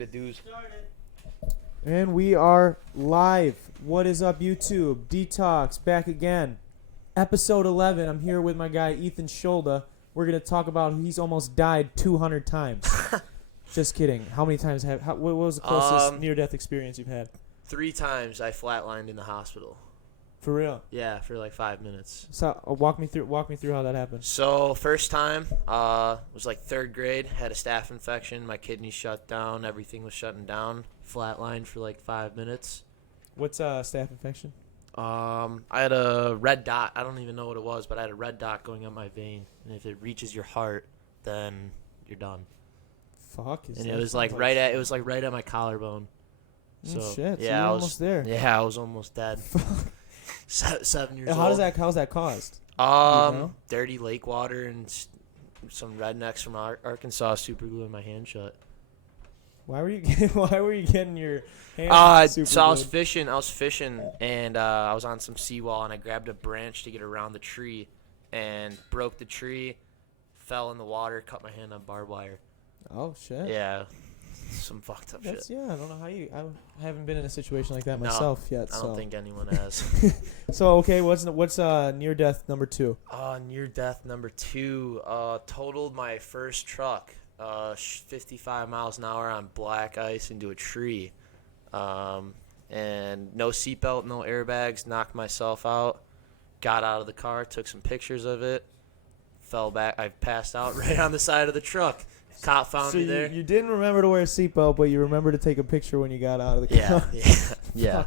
The dudes. And we are live. What is up, YouTube? Detox back again. Episode 11. I'm here with my guy, Ethan Shulda. We're going to talk about he's almost died 200 times. Just kidding. How many times what was the closest near-death experience you've had? 3 times I flatlined in the hospital. For real? Yeah, for like 5 minutes. So walk me through how that happened. So first time was like 3rd grade. Had a staph infection. My kidneys shut down. Everything was shutting down. Flatlined for like 5 minutes. What's staph infection? I had a red dot. I don't even know what it was, but I had a red dot going up my vein. And if it reaches your heart, then you're done. Fuck. And it was like right at my collarbone. So shit. yeah, so you're almost there. Yeah, I was almost dead. 7 years old. How's that caused? Dirty lake water and some rednecks from Arkansas super gluing my hand shut. Why were you getting your hand super So I was glued? fishing, and I was on some seawall, and I grabbed a branch to get around the tree, and broke the tree, fell in the water, cut my hand on barbed wire. Oh shit. Yeah, some fucked up shit. Yeah, I don't know how I haven't been in a situation like that myself yet. I don't think anyone has. So okay, what's near death number 2? Near death number 2. Totaled my first truck. 55 miles an hour on black ice into a tree. And no seatbelt, no airbags. Knocked myself out. Got out of the car, took some pictures of it. Fell back. I passed out right on the side of the truck. Cop found me there. You didn't remember to wear a seatbelt, but you remember to take a picture when you got out of the car. Yeah.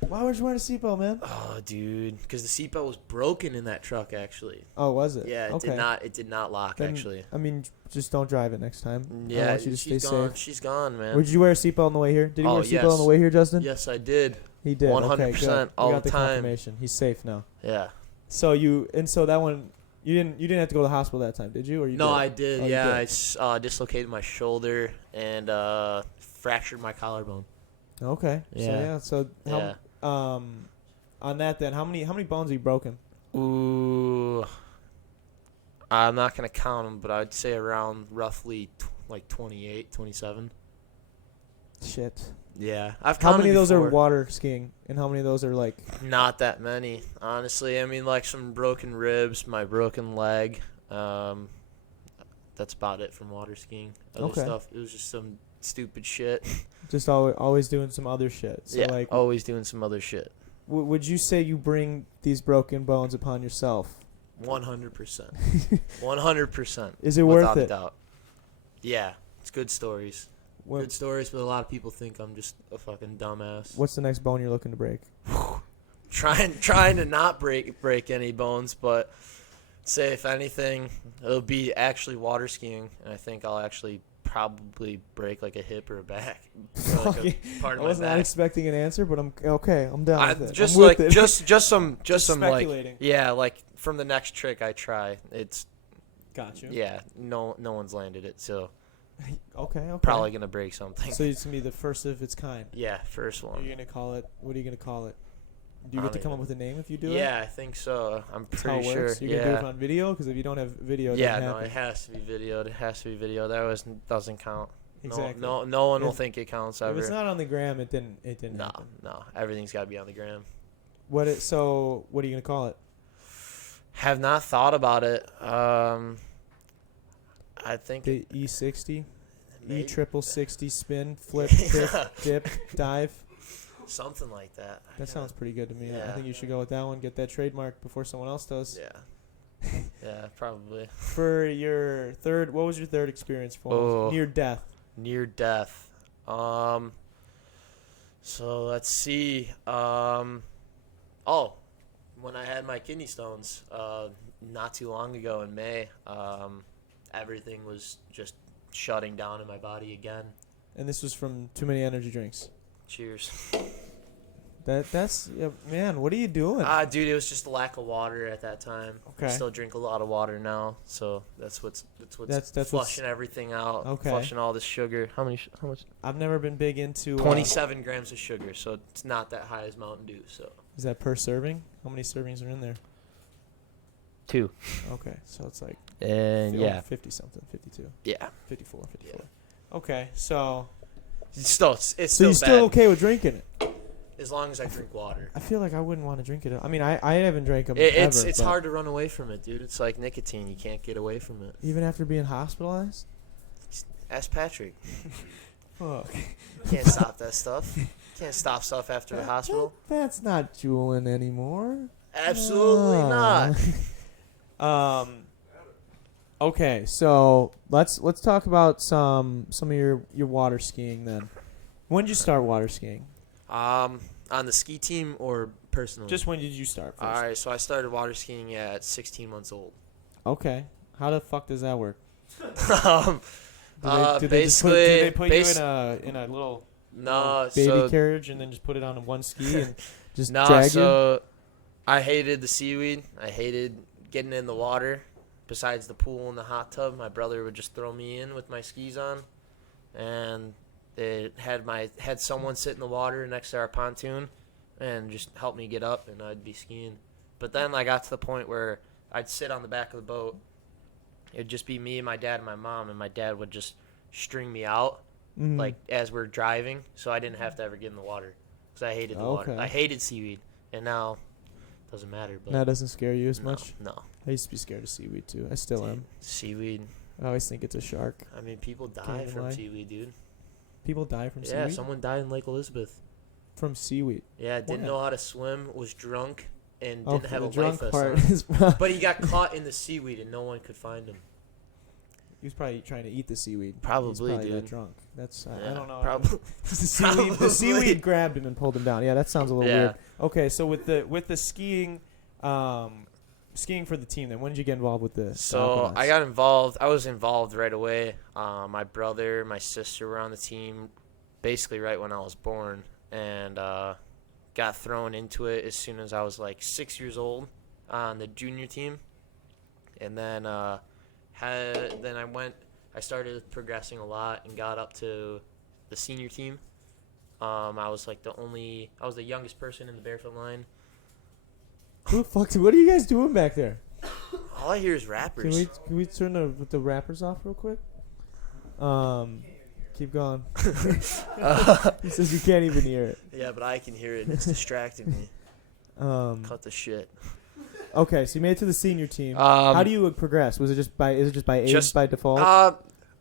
Why weren't you wearing a seatbelt, man? Oh, dude, because the seatbelt was broken in that truck, actually. Oh, was it? Yeah, it did not lock, then, actually. I mean, just don't drive it next time. Yeah, I want you to stay safe. She's gone, man. Did you wear a seatbelt on the way here? Did you wear a seatbelt on the way here, Justin? Yes, I did. He did. 100% okay, good. all we got the the time. confirmation. He's safe now. Yeah. So that one, you didn't have to go to the hospital that time, did you? Or you? No, did? I did. Oh, yeah, I dislocated my shoulder and fractured my collarbone. Okay. Yeah. So on that then, how many bones are you broken? Ooh, I'm not gonna count them, but I'd say around roughly like 28, 27. Shit. Yeah, I've How counted many of those are before. water skiing, and how many of those are like? Not that many, honestly. I mean, like some broken ribs, my broken leg. That's about it from water skiing. Other stuff, it was just some stupid shit. Just always doing some other shit. So yeah, like, always doing some other shit. would you say you bring these broken bones upon yourself? 100%. 100%. Is it worth without it? a doubt. Yeah, it's good stories. Good stories, but a lot of people think I'm just a fucking dumbass. What's the next bone you're looking to break? Trying to not break any bones, but say if anything, it'll be actually water skiing, and I think I'll actually probably break like a hip or a back. Or like a part of I was my not back. expecting an answer, but I'm okay. I'm down with it. Just I'm like with it. just some speculating. like yeah, like from the next trick I try, it's Got you. yeah, no one's landed it, so Okay. probably gonna break something. So it's gonna be the first of its kind. Yeah, first What one. are you gonna call it? Do you I get to don't come up even- with a name if you do it? Yeah, I think so. I'm That's how it pretty sure. works? You're gonna do it on video? Because if you don't have video, it Yeah, doesn't no, happen. it has to be videoed. It has to be videoed. Doesn't count. Exactly. No one will If- think it counts If ever. it's not on the gram, it didn't No, happen. no. Everything's got to be on the gram. So what are you gonna call it? Have not thought about it. I think The E60, maybe- E60 spin, flip, Yeah. dip, dive. something like that. That sounds pretty good to me. I Yeah. think you should go with that one. Get that trademark before someone else does. Yeah. Yeah, probably. For your third, what was your third experience for Oh. near death? Near death. So let's see. When I had my kidney stones, not too long ago in May, everything was just shutting down in my body again. And this was from too many energy drinks. Cheers. That's man. What are you doing? Dude, it was just a lack of water at that time. Okay. I still drink a lot of water now, so that's what's That's flushing everything out. Okay. Flushing all this sugar. How much? I've never been big into. 27 grams of sugar, so it's not that high as Mountain Dew. So. Is that per serving? How many servings are in there? 2. Okay, so it's like And yeah. 50 something, 52, Yeah. 54, 54. Yeah. Okay, so It's still So still you're bad. still okay with drinking it? As long as I drink water. I feel like I wouldn't want to drink it. I mean, I haven't drank them It's ever. it's but hard to run away from it, dude. It's like nicotine. You can't get away from it. even after being hospitalized. Ask Patrick. Fuck. Can't stop that stuff. Can't stop stuff after the hospital. That's not Juuling anymore. Absolutely No. not. Okay, so let's talk about some of your water skiing then. When did you start water skiing? On the ski team or personally? Just when did you start first? All right, so I started water skiing at 16 months old. Okay. How the fuck does that work? um, Do they basically, put you in a little no baby so carriage and then just put it on one ski and just no drag you? so I hated the seaweed. I hated getting in the water. Besides the pool and the hot tub, my brother would just throw me in with my skis on, and it had someone sit in the water next to our pontoon, and just help me get up, and I'd be skiing. But then I got to the point where I'd sit on the back of the boat. It'd just be me, my dad, and my mom, and my dad would just string me out like as we're driving, so I didn't have to ever get in the water because I hated the water. I hated seaweed, and now it doesn't matter. But that doesn't scare you as much? No. I used to be scared of seaweed too. I still am. Seaweed. I always think it's a shark. I mean, people die Can't from lie. seaweed, dude. People die from Yeah, seaweed? someone died in Lake Elizabeth. From seaweed. Yeah, didn't Wow. know how to swim, was drunk, and didn't have the a drunk life part vest is on. But he got caught in the seaweed, and no one could find him. He was probably trying to eat the seaweed. Probably, He's probably dude. that drunk. That's I Yeah, don't know. Probably. The seaweed grabbed him and pulled him down. Yeah, that sounds a little Yeah. weird. Okay, so with the skiing, skiing for the team, then when did you get involved with the So Alpinauts? I got involved. I was involved right away. My brother, my sister were on the team basically right when I was born, and got thrown into it as soon as I was like 6 years old on the junior team. And then I started progressing a lot and got up to the senior team. I was the youngest person in the barefoot line. Who the fuck? What are you guys doing back there? All I hear is rappers. Can we turn the rappers off real quick? Keep going. He says you can't even hear it. Yeah, but I can hear it. It's distracting me. Cut the shit. Okay, so you made it to the senior team. Um, How do you progress? Is it just by age just- by default?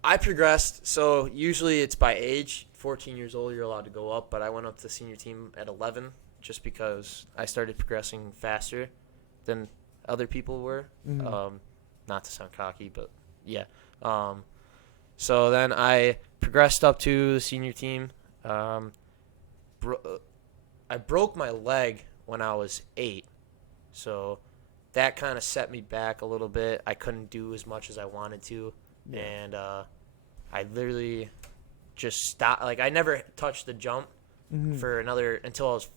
I progressed. So usually it's by age. 14 years old, you're allowed to go up. But I went up to the senior team at 11 just because I started progressing faster than other people were. Not to sound cocky, but yeah. So then I progressed up to the senior team. I broke my leg when I was 8. So that kind of set me back a little bit. I couldn't do as much as I wanted to. Yeah. And I literally just stopped. Like, I never touched the jump until I was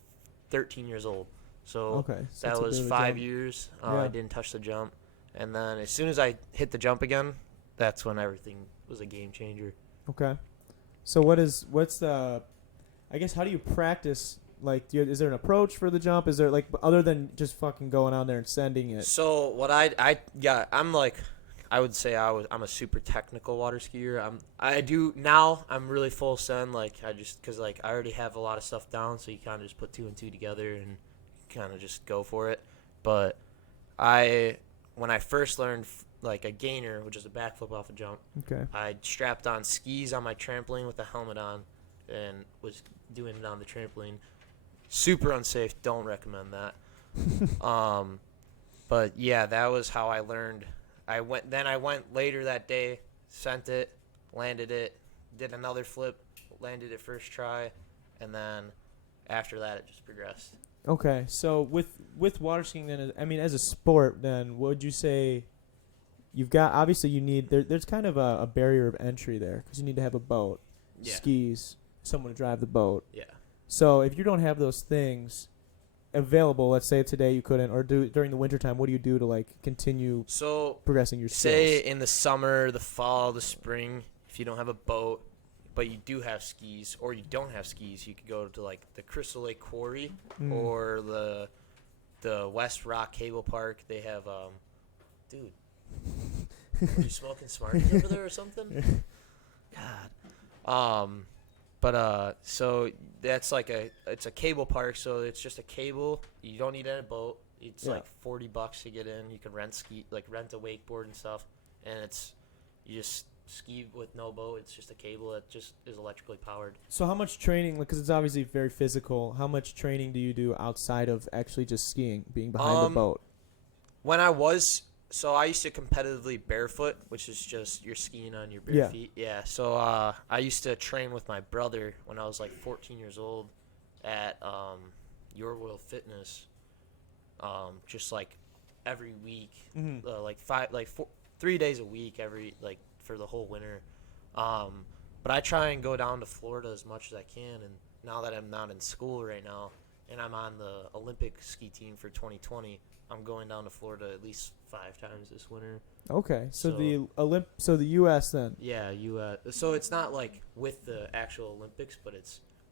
13 years old. So Okay, so that it's a was bit of a 5 jump. years. Yeah. I didn't touch the jump. And then as soon as I hit the jump again, that's when everything was a game changer. Okay. So what's the, I guess, how do you practice? Like, is there an approach for the jump? Is there, like, other than just fucking going out there and sending it? So what I'm like, I would say I'm a super technical water skier. I'm really full send. Like, because like I already have a lot of stuff down, so you kind of just put 2 and 2 together and kind of just go for it. But when I first learned like a gainer, which is a backflip off a jump, Okay. I strapped on skis on my trampoline with a helmet on and was doing it on the trampoline. Super unsafe. Don't recommend that. But yeah, that was how I learned. I went later that day, sent it, landed it, did another flip, landed it first try, and then after that it just progressed. Okay. So with water skiing, then, I mean, as a sport, then what would you say? You've got, obviously you need, there's kind of a barrier of entry there because you need to have a boat, Yeah. skis, someone to drive the boat. Yeah. So if you don't have those things available, let's say today you couldn't, or during the wintertime, what do you do to, like, continue So progressing your say skills? in the summer, the fall, the spring, if you don't have a boat, but you do have skis, or you don't have skis, you could go to like the Crystal Lake Quarry or the West Rock Cable Park. They have dude. Are you smoking Smarties over there or something? God. But so that's like it's a cable park, so it's just a cable. You don't need a boat. It's Yeah. like $40 to get in. You can rent a wakeboard and stuff, and you just ski with no boat. It's just a cable that just is electrically powered. So how much training, because it's obviously very physical, how much training do you do outside of actually just skiing, being behind the boat? So I used to competitively barefoot, which is just you're skiing on your bare Yeah. feet. Yeah. So I used to train with my brother when I was like 14 years old at Your World Fitness. Just like every week, Mm-hmm. 3 days a week for the whole winter. But I try and go down to Florida as much as I can. And now that I'm not in school right now, and I'm on the Olympic ski team for 2020. I'm going down to Florida at least 5 times this winter. Okay, so So- the U.S. then. Yeah, so it's not like with the actual Olympics, but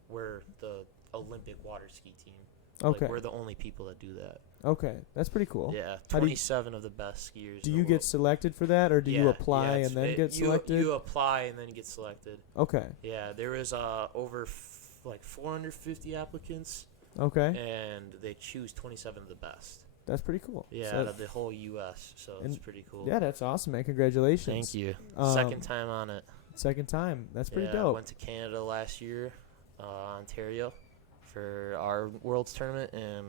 we're the Olympic water ski team. Okay, Like, we're the only people that do that. okay, that's pretty cool. Yeah, How do you- 27 of the best skiers. Do in you the get world. selected for that, or do you Yeah, apply yeah, and then get selected? You apply and then you get selected. Okay, Yeah, there was over 450 applicants, okay, and they choose 27 of the best. that's pretty cool. Yeah, So- out of the whole U.S., so it's And- pretty cool. yeah, that's awesome, man. Congratulations. Thank you. Um, Second time on it. Second time. That's pretty I dope. went to Canada last year, Ontario, for our Worlds tournament and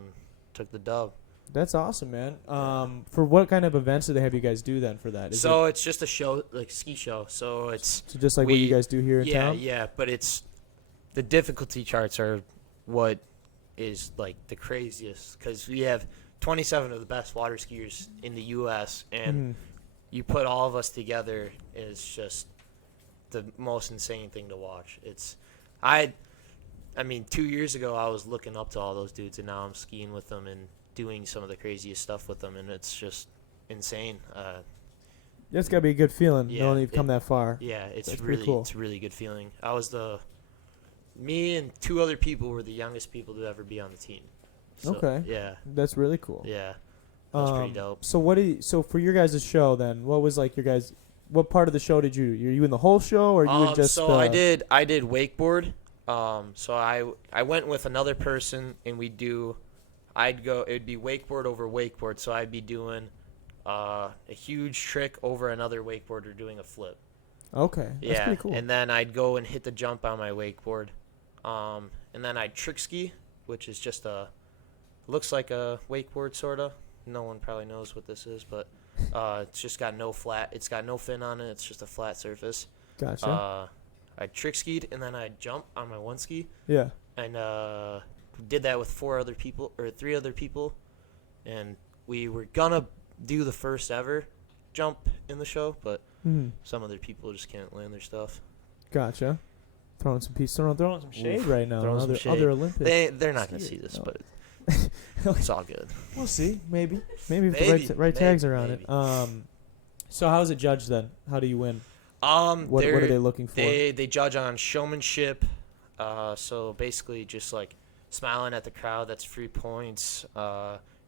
took the dub. That's awesome, man. For what kind of events do they have you guys do then for that? So it's just a show, like ski show. So it's so just like what you we- guys do here in yeah, town? yeah, but it's the difficulty charts are what is like the craziest because we have 27 of the best water skiers in the U.S. and Mhm. you put all of us together, it's just the most insane thing to watch. I mean, 2 years ago I was looking up to all those dudes, and now I'm skiing with them and doing some of the craziest stuff with them, and it's just insane. That's got to be a good feeling Yeah, knowing you've come that far. Yeah, it's That's pretty cool. it's a really good feeling. Me and 2 other people were the youngest people to ever be on the team. So, Okay. Yeah, That's really cool. yeah, that's pretty dope. So for your guys' show then, what was like what part of the show did you do? Are you in the whole show or you would just So I did wakeboard. So I went with another person, and it'd be wakeboard over wakeboard. So I'd be doing a huge trick over another wakeboarder doing a flip. Okay. That's Yeah, pretty cool. and then I'd go and hit the jump on my wakeboard. And then I'd trick ski, which is just looks like a wakeboard sorta. No one probably knows what this is, but it's just got it's got no fin on it. It's just a flat surface. Gotcha. I trick skied, and then I jump on my one ski, yeah. and did that with 3 other people, and we were gonna do the first ever jump in the show, but Mhm. some other people just can't land their stuff. Gotcha. Throwing some shade Oof. right now. Throwing some shade. Other Olympics. They're not gonna Skiers. see this, No. but it's all good. We'll see. Maybe if the Maybe, right tags maybe, are on maybe. it. So how is it judged then? How do you win? What What are they looking for? They judge on showmanship. So basically, just like smiling at the crowd. That's 3 points.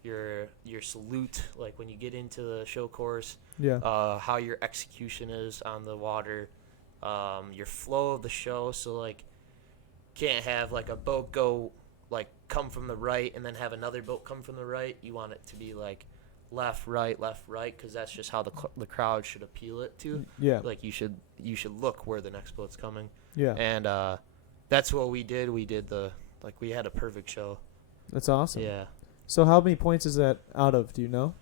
Your salute, like when you get into the show course. Yeah. How your execution is on the water. Your flow of the show. So like, can't have like a boat come from the right and then have another boat come from the right. You want it to be like left, right, because that's just how the crowd should appeal it to. Yeah. Like you should look where the next boat's coming. Yeah. And that's what we did. We had a perfect show. That's awesome. Yeah. So how many points is that out of? Do you know?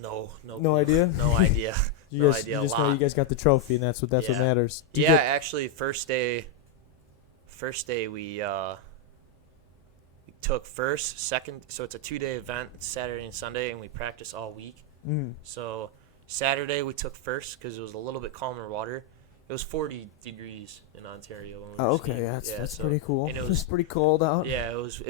No idea? No idea. You No guys, idea, you a just know you lot. guys got the trophy, and that's what Yeah. matters. Do you Yeah, get- actually, first day we took first, second. So it's a 2-day event, Saturday and Sunday, and we practice all week. Mm. So Saturday we took first because it was a little bit calmer water. It was 40 degrees in Ontario. When we Oh, were okay, skiing. that's so- pretty cool. and it It's was pretty cold out. Yeah, it was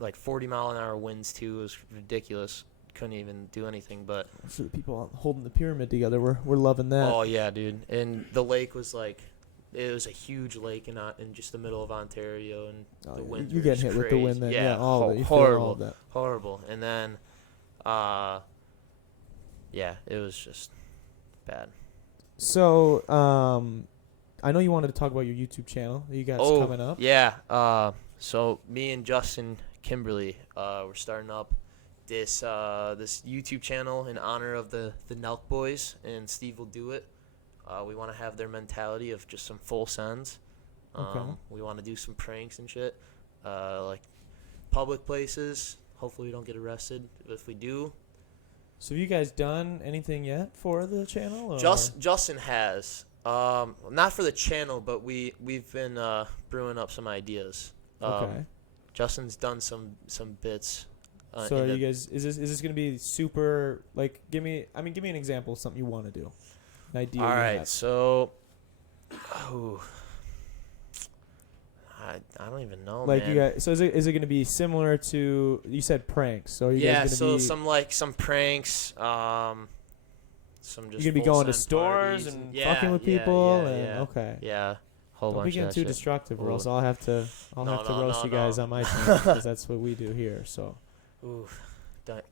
like 40-mile-an-hour winds too. It was ridiculous. Couldn't even do anything. But So the people holding the pyramid together, we're loving that. oh yeah, dude. And the lake was it was a huge lake in just the middle of Ontario, and Oh, the yeah, winds you were get just hit with the crazy. wind then. Yeah, all of it. You feel horrible, all of that. horrible. And then, yeah, it was just bad. So, I know you wanted to talk about your YouTube channel that you got coming up. Yeah. So me and Justin Kimberly, we're starting up this YouTube channel in honor of the Nelk Boys, and Steve will do it. We want to have their mentality of just some full sends. Okay. We want to do some pranks and shit, like public places. Hopefully we don't get arrested. If we do, So have you guys done anything yet for the channel? Or? Justin has. Not for the channel, but we've been brewing up some ideas. Okay. Justin's done some bits. So are you guys, is this gonna be super, like, give me an example of something you want to do, an idea. All you right, have. so, I don't even know, like man. you guys, so is it gonna be similar to, you said pranks? So are you guys gonna be some pranks, some just you gonna be going to full-send stores parties and fucking with people? Okay. Yeah, whole Don't be bunch getting of too that shit. destructive, or Ooh. else I'll have to roast you guys on my channel, because that's what we do here. So Ooh,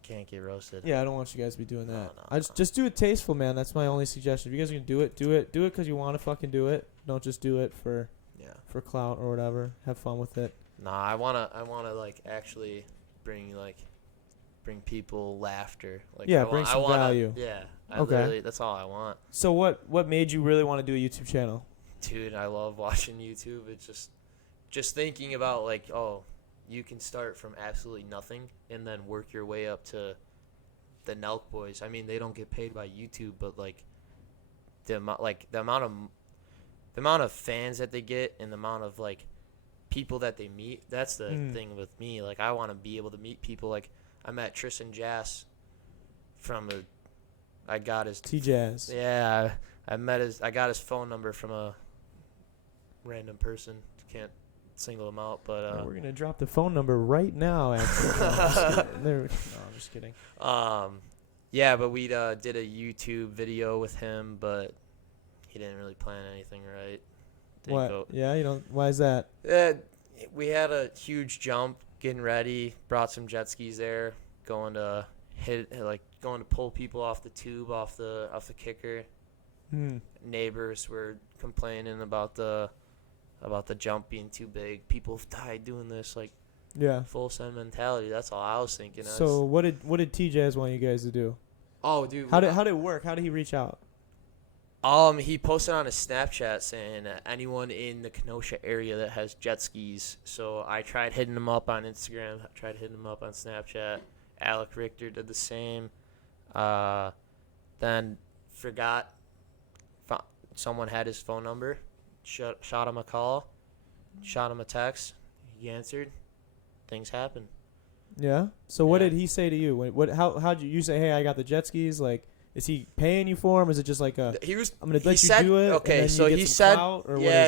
can't get roasted. yeah, I don't want you guys to be doing that. No, I just do it tasteful, man. That's my only suggestion. If you guys are gonna do it because you want to fucking do it. Don't just do it for clout or whatever. Have fun with it. Nah, I wanna like actually bring people laughter. Like Bring some value. Yeah. Okay. That's all I want. So what made you really want to do a YouTube channel? Dude, I love watching YouTube. It's just thinking about, like, oh, you can start from absolutely nothing and then work your way up to the Nelk Boys. I mean, they don't get paid by YouTube, but like the amount of fans that they get and the amount of like people that they meet, that's the thing with me. Like, I want to be able to meet people. Like, I met Tristan Jass I got his T-Jazz. Yeah, I got his phone number from a random person. Can't single him out, but we're gonna drop the phone number right now. Actually, no, I'm just kidding. Yeah, but we did a YouTube video with him, but he didn't really plan anything right. What? Yeah, you know, why is that? We had a huge jump, getting ready, brought some jet skis there, going to pull people off the tube, off the kicker. Neighbors were complaining about the jump being too big. People have died doing this, like, full send mentality. That's all I was thinking. So what did T-Jazz want you guys to do? Oh, dude. How did it work? How did he reach out? He posted on his Snapchat saying anyone in the Kenosha area that has jet skis. So I tried hitting him up on Instagram. I tried hitting him up on Snapchat. Alec Richter did the same. Then forgot. Someone had his phone number. Shot him a call. Shot him a text. He answered. Things happen. Yeah. So what did he say to you? How'd you say, hey, I got the jet skis? Like, is he paying you for them? Is it just like I'm gonna let you do it? Okay, so he said,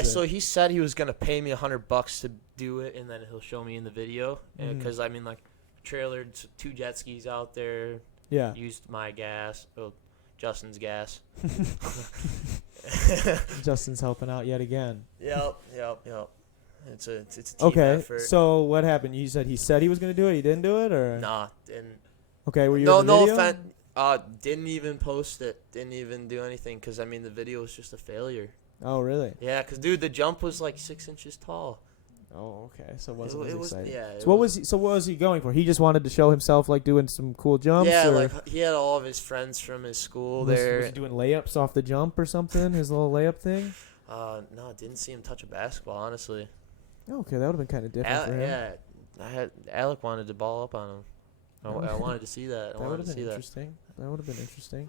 so he said he was gonna pay me $100 to do it, and then he'll show me in the video. Because I mean, like, trailered 2 jet skis out there. Yeah. Used my gas. Well, Justin's gas. Justin's helping out yet again. Yep. It's a team effort. So what happened? You said he was gonna do it. He didn't do it, or nah, didn't. Okay, were you in the video? Offense. Didn't even post it. Didn't even do anything because I mean the video was just a failure. Oh really? Yeah, because dude, the jump was like 6 inches tall. Oh okay, so it wasn't as exciting. Yeah. So what was he going for? He just wanted to show himself like doing some cool jumps. Yeah, or? like he had all of his friends from his school there. Was he doing layups off the jump or something? His little layup thing. No, didn't see him touch a basketball, honestly. Okay, that would have been kind of different for him. Yeah, Alec wanted to ball up on him. I wanted to see that. That would have been interesting. That would have been interesting.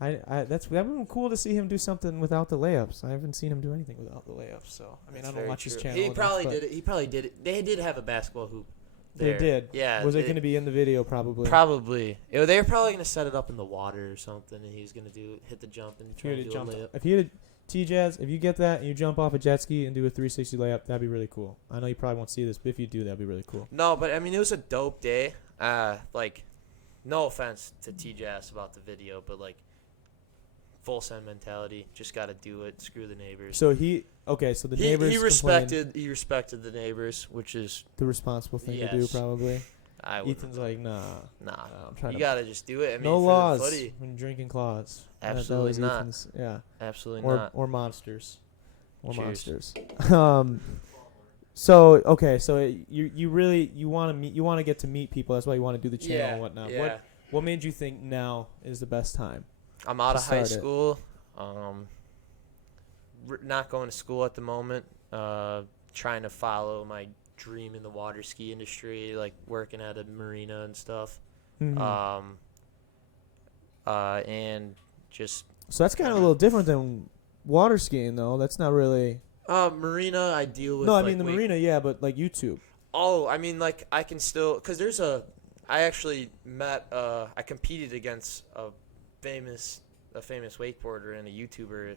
That would have been cool to see him do something without the layups. I haven't seen him do anything without the layups. So I mean, I don't watch his channel. He probably did it. He probably did it. They did have a basketball hoop. They did. Yeah. Was it going to be in the video? Probably. Probably. They were probably going to set it up in the water or something, and he was going to hit the jump and try to do a layup. If he had T-Jazz, if you get that and you jump off a jet ski and do a 360 layup, that'd be really cool. I know you probably won't see this, but if you do, that'd be really cool. No, but I mean, it was a dope day. Like, no offense to T-Jazz about the video, but like, full send mentality. Just got to do it. Screw the neighbors. So the neighbors. He respected the neighbors, which is the responsible thing to do, probably. Ethan's like, nah. You gotta just do it. I mean, no laws footy. when drinking claws. Absolutely not. Yeah. Absolutely not. Or monsters. More Cheers. monsters. So okay, so you really you want to get to meet people. That's why you want to do the channel and whatnot. Yeah. What made you think now is the best time? I'm out to of high start it? school. Not going to school at the moment. Trying to follow my dream in the water ski industry, like working at a marina and stuff. Mhm. And just So that's kind of a little different than water skiing, though. That's not really. marina. I deal with. No, I like, mean the marina, yeah, but like YouTube. Oh, I mean, like I can still, cause there's a. I actually met. I competed against a famous wakeboarder and a YouTuber.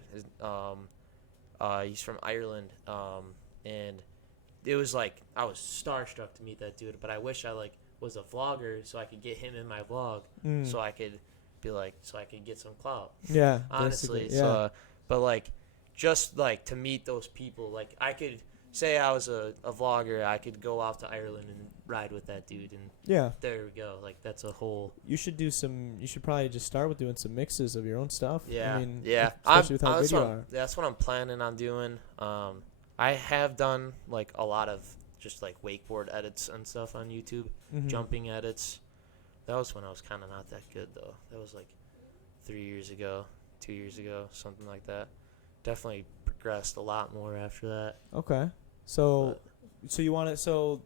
He's from Ireland. And it was like I was starstruck to meet that dude. But I wish I like was a vlogger so I could get him in my vlog, so I could get some clout. Yeah, Honestly, basically, yeah. so but like just like to meet those people, like I could say I was a vlogger, I could go out to Ireland and ride with that dude, and Yeah. there we go. Like that's a whole You should do some. You should probably just start with doing some mixes of your own stuff. yeah I mean, yeah. Especially with how good you are. That's what I'm planning on doing. I have done like a lot of just like wakeboard edits and stuff on YouTube, Mhm. jumping edits. That was when I was kind of not that good though. That was like 3 years ago, 2 years ago, something like that. Definitely progressed a lot more after that. Okay. So, you want it? So,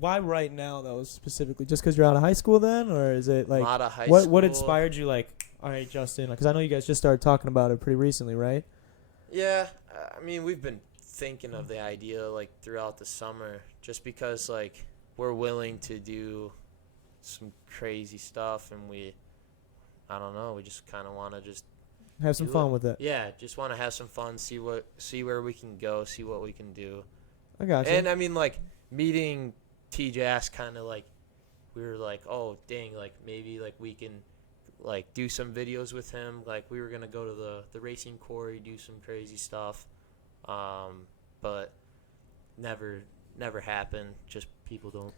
why right now though specifically? Just because you're out of high school then, or is it like Out of high what school. inspired you? Like, all right, Justin, because I know you guys just started talking about it pretty recently, right? Yeah, I mean we've been thinking of the idea like throughout the summer, just because like we're willing to do some crazy stuff, and I don't know, we just kind of want to just Have some do fun it. with it. Yeah, just want to have some fun, see where we can go, see what we can do. I got you. And I mean, like meeting TJS, kind of like we were like, oh dang, like maybe like we can like do some videos with him. Like we were gonna go to the racing quarry, do some crazy stuff, but never happened. Just people don't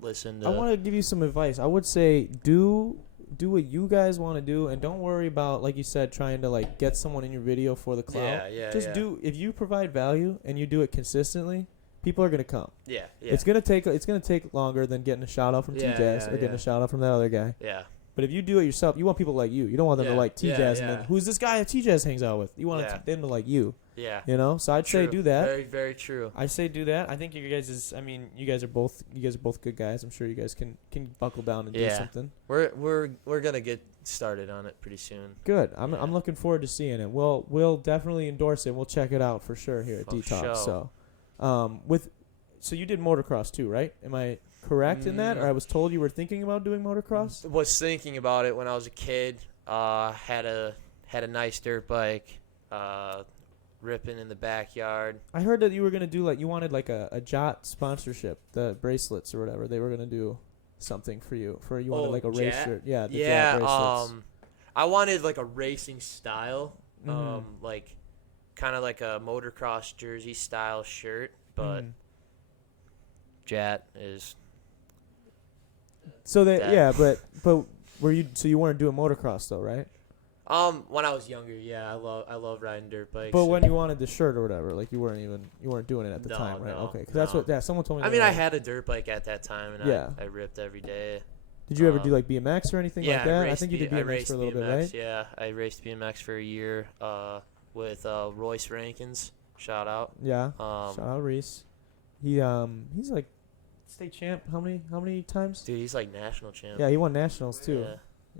listen to. I want to give you some advice. I would say do what you guys want to do, and don't worry about, like you said, trying to like get someone in your video for the clout. Yeah. Just do, if you provide value and you do it consistently, people are gonna come. Yeah. It's gonna take longer than getting a shout out from TJS or getting a shout out from that other guy. Yeah. But if you do it yourself, you want people like you. You don't want them to like TJS and then yeah. who's this guy that TJS hangs out with? You want them to like you. Yeah. You know? So I'd say True. do that. Very, very true. I say do that. I think you guys you guys are both good guys. I'm sure you guys can buckle down and do something. We're gonna get started on it pretty soon. Good. I'm looking forward to seeing it. We'll definitely endorse it. We'll check it out for sure here at Detox. Show. So you did motocross too, right? Am I correct in that? Or I was told you were thinking about doing motocross? Was thinking about it when I was a kid. Had a nice dirt bike, ripping in the backyard. I heard that you were gonna do you wanted a Jot sponsorship, the bracelets or whatever. They were gonna do something for you. Wanted like a race Jat? shirt. Yeah, the Jat bracelets. I wanted like a racing style, Mhm. like kind of like a motocross jersey style shirt, but Jat is. So that. but were you so you weren't doing motocross though, right? When I was younger, yeah, I love riding dirt bikes. But when you wanted the shirt or whatever, like you weren't doing it at the time, right? No, Okay, because that's what someone told me. I mean, I had a dirt bike at that time, and Yeah. I ripped every day. Did you ever do like BMX or anything like that? I raced think you did BMX for a little bit, right? Yeah, I raced BMX for a year with Royce Rankins. Shout out. Yeah. Shout out Reese. He's like state champ. How many times? Dude, he's like national champ. Yeah, he won nationals too.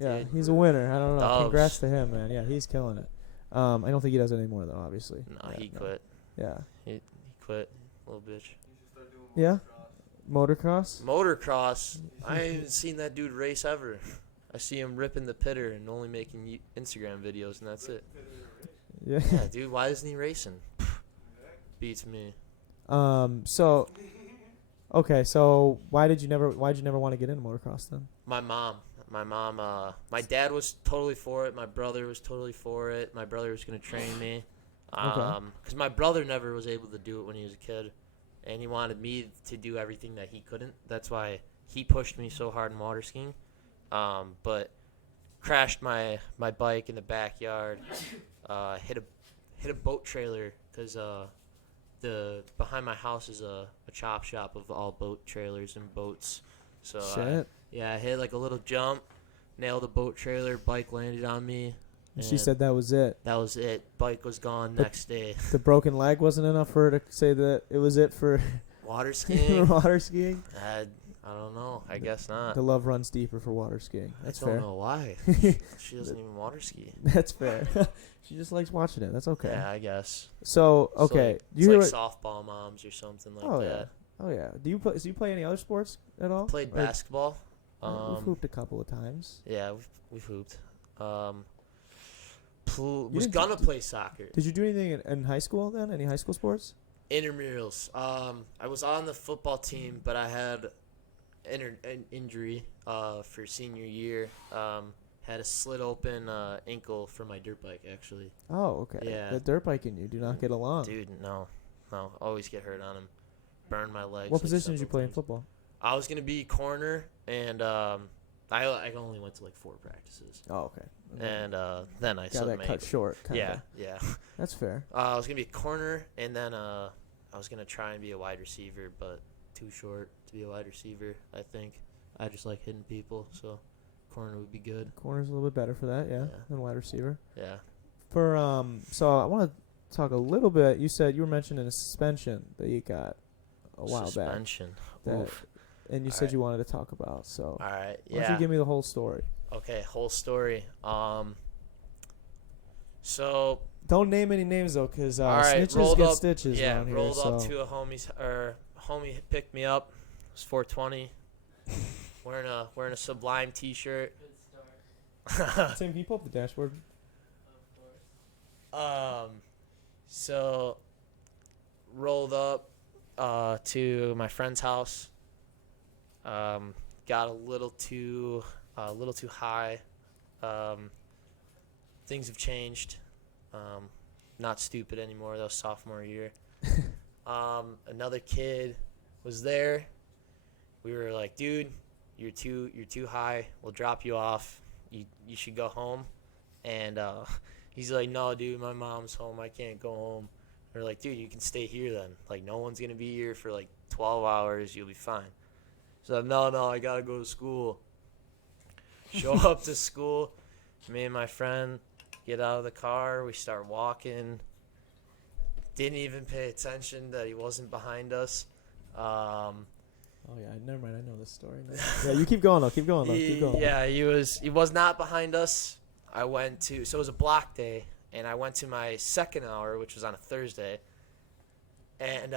Yeah, dude. he's a winner. I don't know. Dubs. Congrats to him, man. Yeah, he's killing it. I don't think he does it anymore though. Obviously. No, he quit. Yeah. He quit, little bitch. Yeah. Motocross. Motocross. I haven't seen that dude race ever. I see him ripping the pitter and only making Instagram videos, and that's it. Yeah. Yeah, dude. Why isn't he racing? Beats me. So. Okay, so why did you never want to get into motocross then? My mom. My dad was totally for it. My brother was totally for it. My brother was gonna train me, because my brother never was able to do it when he was a kid, and he wanted me to do everything that he couldn't. That's why he pushed me so hard in water skiing. But crashed my bike in the backyard. Hit a boat trailer because the behind my house is a chop shop of all boat trailers and boats. So Shit. I hit like a little jump, nailed a boat trailer, bike landed on me. And she said that was it. That was it. Bike was gone But next day. The broken leg wasn't enough for her to say that it was it for Water skiing? water skiing? I don't know. I guess not. The love runs deeper for water skiing. That's I fair. don't know why. She doesn't even water ski. That's fair. She just likes watching it. That's okay. Yeah, I guess. So, It's okay. Like, you it's hear like softball moms or something like Oh, that. yeah. Oh, yeah. Do you play any other sports at all? Played Or- basketball. We've hooped a couple of times. Yeah, we've hooped. Was didn't gonna play soccer. Did you do anything in high school then? Any high school sports? Intramurals. I was on the football team, but I had an injury for senior year. Had a slit open ankle for my dirt bike, actually. Oh, okay. Yeah. The dirt bike and you do not get along. Dude, no. Always get hurt on him. Burn my legs. What like, position did you several play in times. football? I was gonna be corner, and I only went to like 4 practices, Oh, okay. and then I Got slipped that my cut ankle. short. Kinda. Yeah. That's fair. I was gonna be a corner, and then I was gonna try and be a wide receiver, but too short to be a wide receiver. I think I just like hitting people, so corner would be good. Corner's a little bit better for that, yeah, Yeah. than wide receiver. Yeah. For so I want to talk a little bit. You said you were mentioning a suspension that you got a while back. Suspension. That, Oof. and you All said right. you wanted to talk about. So All right. why don't Yeah. you give me the whole story? Okay. Whole story. So Don't name any names though, because all right, snitches rolled get up. stitches Yeah, around here. rolled so. up to a homie picked me up. It was 420. wearing a Sublime T-shirt. Tim, can you pull up the dashboard? So rolled up to my friend's house. Got a little too high. Things have changed. Not stupid anymore. That was sophomore year. Another kid was there. We were like, dude, you're too high. We'll drop you off. You should go home. And he's like, no, dude, my mom's home. I can't go home. We're like, dude, you can stay here then. Like, no one's gonna be here for like 12 hours. You'll be fine. So no, I gotta go to school. Show up to school. Me and my friend get out of the car. We start walking. Didn't even pay attention that he wasn't behind us. Oh yeah, never mind. I know this story. Yeah, you keep going though. Keep going. Yeah, he was not behind us. So it was a block day, and I went to my second hour, which was on a Thursday, and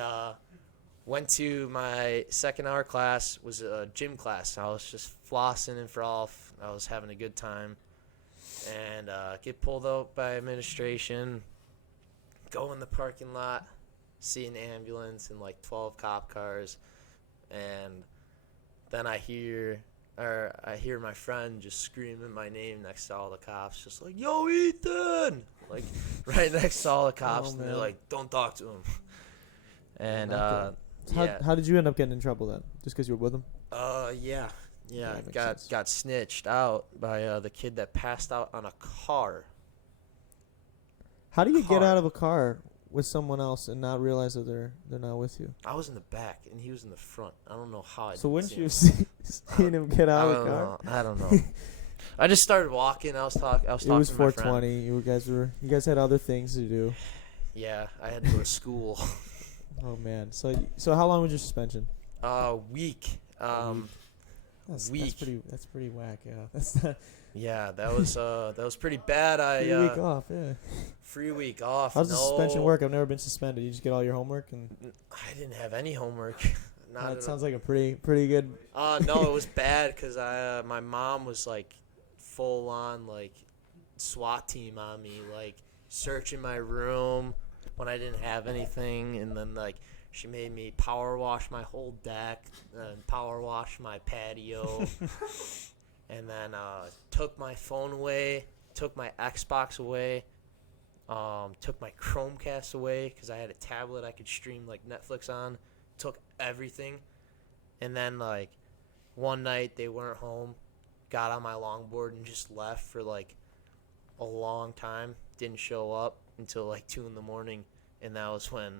went to my second hour class. Was a gym class. I was just flossing and froth. I was having a good time, and get pulled out by administration. Go in the parking lot, see an ambulance and like 12 cop cars, and then I hear my friend just screaming my name next to all the cops, just like, yo, Ethan! Like, right next to all the cops, and they're man. like, don't talk to him. And, Not yeah. How did you end up getting in trouble then? Just because you were with them? Yeah, that makes sense. got snitched out by the kid that passed out on a car. How do you get Car. out of a car with someone else and not realize that they're not with you? I was in the back, and he was in the front. I don't know how I So didn't wouldn't see you him. have seen him get out of the car? I don't know. I just started walking. I was talking It was to my friend. 420. You guys had other things to do. Yeah, I had to go to school. Oh man. So how long was your suspension? Week. That's Week. That's pretty whack. Yeah. That's not Yeah, that was pretty bad. a week off. Yeah. Free week off. How's the suspension work? I've never been suspended. You just get all your homework and. I didn't have any homework. That sounds like a pretty good. No, it was bad because my mom was like full on like SWAT team on me, like searching my room when I didn't have anything, and then like she made me power wash my whole deck and power wash my patio, and then took my phone away, took my Xbox away, took my Chromecast away because I had a tablet I could stream like Netflix on. Took everything, and then like one night they weren't home, got on my longboard and just left for like a long time. Didn't show up until like 2 a.m. and that was when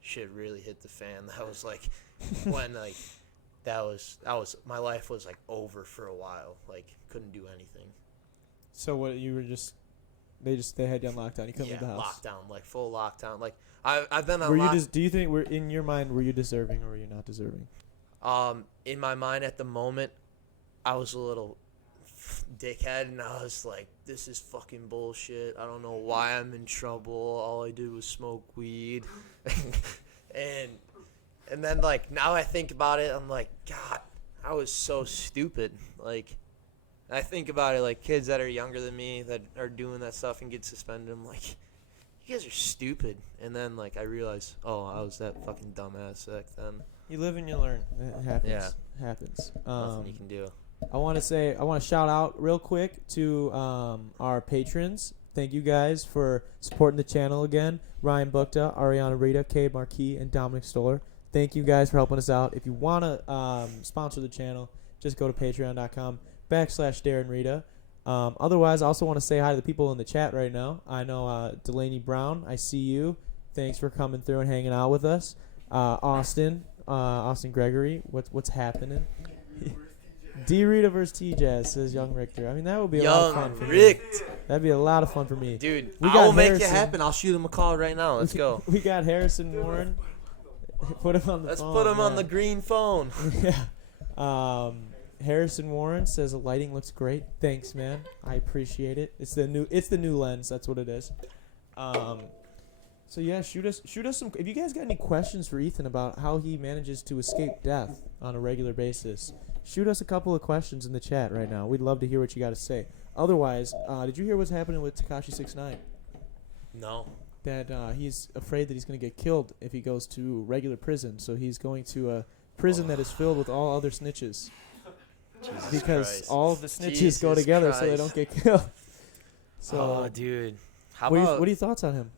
shit really hit the fan. That was like when like that was my life was like over for a while. Like couldn't do anything. So what, you were just they had you on lockdown. You couldn't leave the house. Lockdown, like full lockdown. Like I've been on. Were you do you think in your mind were you deserving or were you not deserving? In my mind at the moment, I was a little dickhead, and I was like, "This is fucking bullshit. I don't know why I'm in trouble. All I did was smoke weed," and then like now I think about it, I'm like, God, I was so stupid. Like, I think about it, like kids that are younger than me that are doing that stuff and get suspended. I'm like, you guys are stupid. And then like I realize, oh, I was that fucking dumbass back then. You live and you learn. It happens. Yeah. Happens. Nothing you can do. I want to shout out real quick to our patrons. Thank you guys for supporting the channel again. Ryan Bukta, Ariana Rita, Cade Marquis, and Dominic Stoller. Thank you guys for helping us out. If you want to sponsor the channel, just go to patreon.com/Darren Rita. Otherwise, I also want to say hi to the people in the chat right now. I know Delaney Brown, I see you. Thanks for coming through and hanging out with us. Austin Gregory, what's happening? D Rita versus T Jazz, says Young Richter. I mean, that would be a lot of fun for me. That'd be a lot of fun for me. Dude, I will make it happen. I'll shoot him a call right now. Let's go. We got Harrison Warren. Put him on the phone. Let's put him on the green phone. Yeah. Harrison Warren says the lighting looks great. Thanks, man. I appreciate it. It's the new lens. That's what it is. So yeah, shoot us some. If you guys got any questions for Ethan about how he manages to escape death on a regular basis, shoot us a couple of questions in the chat right now. We'd love to hear what you got to say. Otherwise, did you hear what's happening with Tekashi 6ix9ine? No. That he's afraid that he's going to get killed if he goes to regular prison. So he's going to a prison that is filled with all other snitches. Jesus because Christ. all of the snitches Jesus go together Christ. so they don't get killed. So, dude. what are your thoughts on him?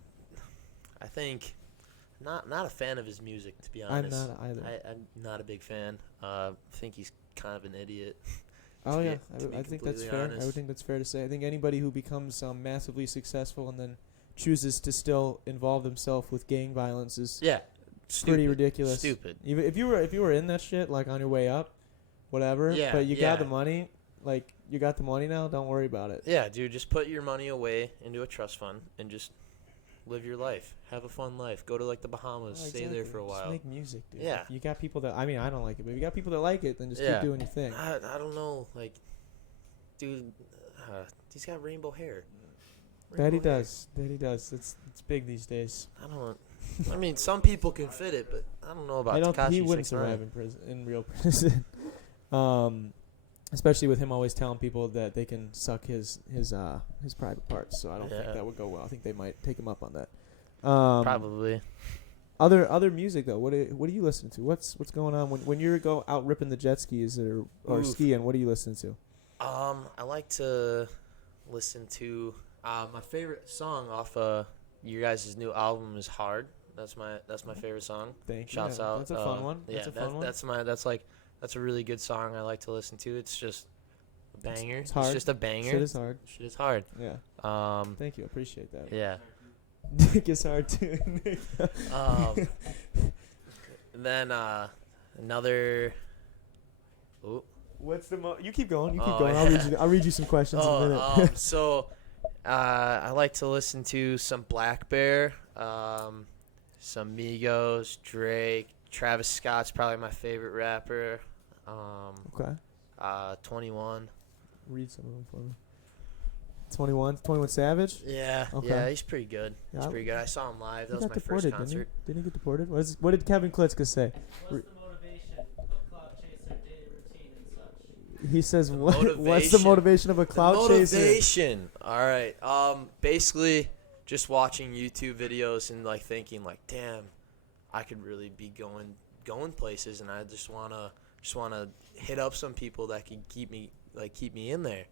I think not a fan of his music, to be honest. I'm not either. I'm not a big fan. I think he's kind of an idiot. Oh yeah, be I think that's fair. honest. I would think that's fair to say. I think anybody who becomes massively successful and then chooses to still involve himself with gang violence is pretty ridiculous. Stupid. Even if you were in that shit like on your way up, whatever. Yeah, but you got the money. Like you got the money now. Don't worry about it. Yeah, dude. Just put your money away into a trust fund and just live your life. Have a fun life. Go to like the Bahamas. Oh, Stay there for a while. Just make music, dude. Yeah. If you got people that I don't like it, but if you got people that like it, then just keep doing your thing. I don't know, like, dude. He's got rainbow hair. That he does. It's big these days. I mean, some people can fit it, but I don't know about Tekashi. He wouldn't survive in real prison. Especially with him always telling people that they can suck his private parts. So I don't think that would go well. I think they might take him up on that. Probably. Other music though. What do you listen to? What's going on when you go out ripping the jet skis or skiing? What are you listening to? I like to listen to my favorite song off your guys' new album is Hard. That's my favorite song. Thank you. Shouts out. That's a fun one. That's a really good song I like to listen to. It's just a banger. It's hard. It's just a banger. Shit is hard. Shit is hard. Yeah. Thank you. I appreciate that. Yeah. Dick is hard too. Then another. Oh. What's the you keep going. You keep Oh, going. yeah. I'll read you some questions in a minute. So, I like to listen to some Black Bear, some Migos, Drake, Travis Scott's probably my favorite rapper. Okay. 21. Read some of them for me. 21 Savage? Yeah. Okay. Yeah, he's pretty good. Yeah, He's pretty good. I saw him live. That was got my deported, first concert. Didn't he get deported? What did Kevin Klitzka say? What's the motivation of cloud chaser daily routine and such? He says, The what's the motivation of a cloud chaser? Motivation. All right. Basically, just watching YouTube videos and like thinking like, damn, I could really be going places, and I just wanna hit up some people that can keep me in there.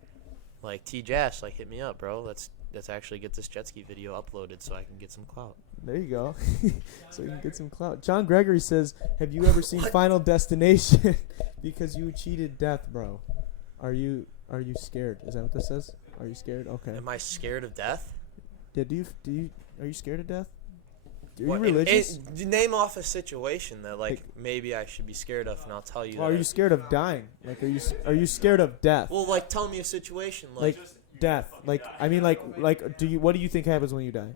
Like T-Jazz, like hit me up, bro. Let's actually get this jet ski video uploaded so I can get some clout. There you go. So you can get some clout. John Gregory says, have you ever seen Final Destination? Because you cheated death, bro. Are you scared? Is that what this says? Are you scared? Okay. Am I scared of death? Yeah, are you scared of death? you religious? Name off a situation that like maybe I should be scared of, and I'll tell you. Are you scared of dying? Like, are you scared of death? Well, like, tell me a situation. Like death. Like, I mean, like, what do you think happens when you die?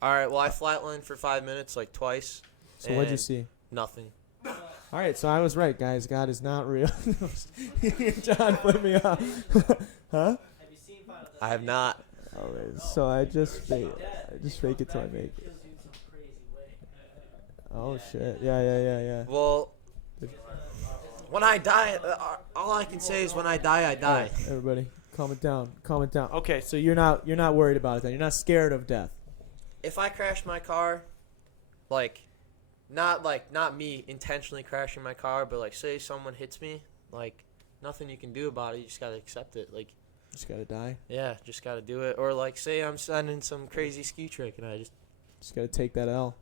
All right. Well, I flatlined for 5 minutes, like twice. So what'd you see? Nothing. All right, so I was right, guys. God is not real. John put me off. Huh? Have you seen Final I have not. All right, so I just fake it till I make it. kills you in some crazy way? Oh shit! Yeah. Well, when I die, all I can say is when I die, I die. Right, everybody, calm it down. Okay, so you're not worried about it then. You're not scared of death. If I crash my car, not me intentionally crashing my car, but like say someone hits me, like nothing you can do about it. You just gotta accept it. Like, Just gotta die. yeah, just gotta do it. Or like say I'm sending some crazy ski trick and I Just gotta take that L.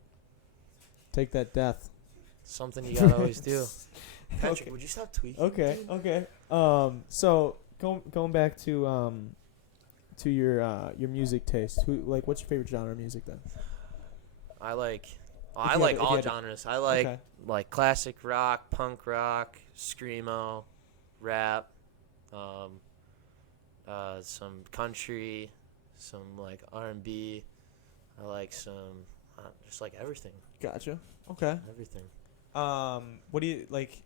Take that death. something you gotta always do. Patrick, Okay. would you stop tweaking? Okay. So going back to your music taste. What's your favorite genre of music then? I like If you had all to- genres. I like Okay. like classic rock, punk rock, screamo, rap, some country, some like R&B. I like some just like everything. Gotcha. Okay. Everything. What do you like?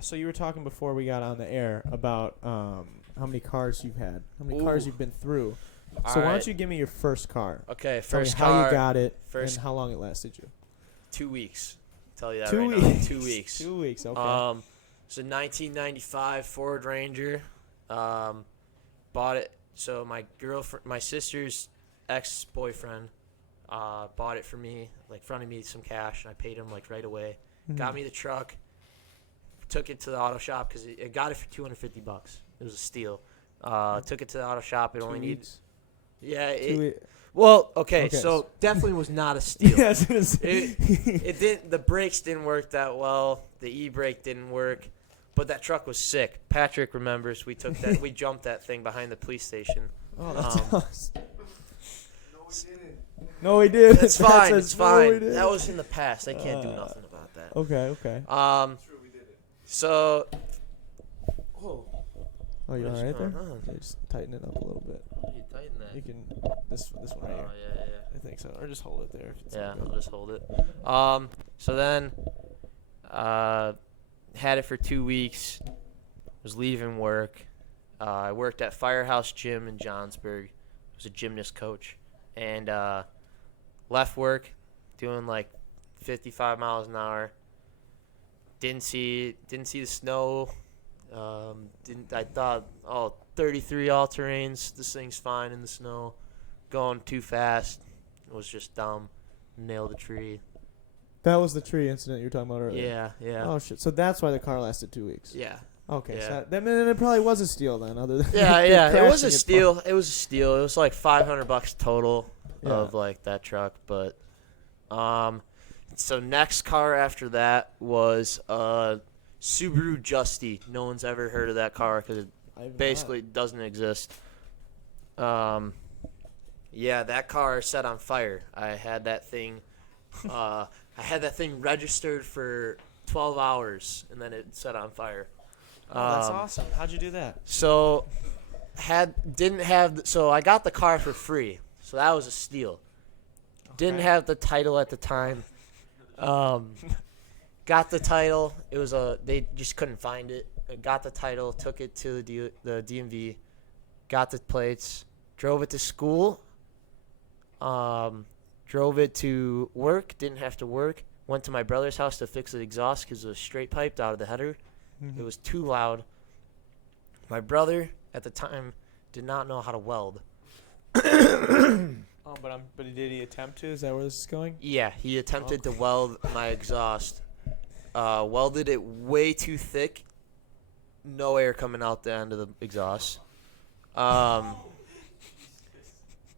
So you were talking before we got on the air about how many cars you've had, how many cars Ooh. you've been through. All So why right. don't you give me your first car? Okay, Tell me first how car. you got it first- and how long it lasted you. 2 weeks. Tell you that 2 right now. weeks. 2 weeks. 2 weeks. Okay. It's a 1995 Ford Ranger. Bought it. So my sister's ex-boyfriend, bought it for me. Like fronted me some cash, and I paid him like right away. Got me the truck. Took it to the auto shop because it got it for $250. It was a steal. Took it to the auto shop. It 2 only needed. weeks. Yeah. 2 weeks. Well, okay, Okay. so definitely was not a steal. Yeah, I was gonna say. It didn't. The brakes didn't work that well. The e-brake didn't work, but that truck was sick. Patrick remembers we took that. We jumped that thing behind the police station. Oh, that's Um, awesome. No, we did. That's fine. It's fine. That was in the past. I can't do nothing about that. Okay. So. Oh, you What all is right there? going on? Yeah, just tighten it up a little bit. You tighten that. You can this one right Oh here. yeah. I think so. Or just hold it there. If it's Yeah, not good. I'll just hold it. So then, had it for 2 weeks. Was leaving work. I worked at Firehouse Gym in Johnsburg. Was a gymnast coach, and left work, doing like 55 miles an hour. Didn't see the snow. I thought, 33 all terrains. This thing's fine in the snow. Going too fast. It was just dumb. Nailed a tree. That was the tree incident you were talking about earlier. Yeah. Oh shit! So that's why the car lasted 2 weeks. Yeah. Okay. Yeah. So then it probably was a steal then. Other than Yeah. It was a crashing it. steal. It was a steal. It was like $500 total Yeah. of like that truck. But, so next car after that was Subaru Justy. No one's ever heard of that car because it I've basically doesn't exist. Yeah, that car set on fire. I had that thing registered for 12 hours and then it set on fire. not. Oh, that's awesome. How'd you do that? So so I got the car for free. So that was a steal. Didn't Okay. have the title at the time. Got the title. It was they just couldn't find it. I got the title, took it to the DMV, got the plates, drove it to school. Drove it to work, didn't have to work. Went to my brother's house to fix the exhaust because it was straight piped out of the header. Mm-hmm. It was too loud. My brother at the time did not know how to weld. Oh, but did he attempt to? Is that where this is going? Yeah, he attempted to weld my exhaust. Welded it way too thick. No air coming out the end of the exhaust.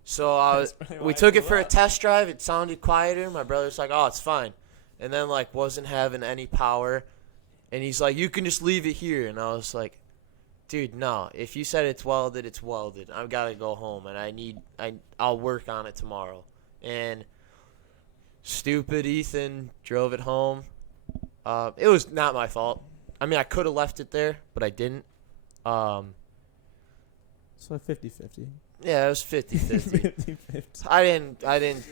So we took it for a test drive. It sounded quieter. My brother's like, "Oh, it's fine," and then like wasn't having any power, and he's like, "You can just leave it here." And I was like, "Dude, no. If you said it's welded, it's welded. I've got to go home, and I'll work on it tomorrow." And Stupid Ethan drove it home. It was not my fault. I mean, I could have left it there, but I didn't. So 50-50. Yeah, it was 50-50. 50-50. I didn't.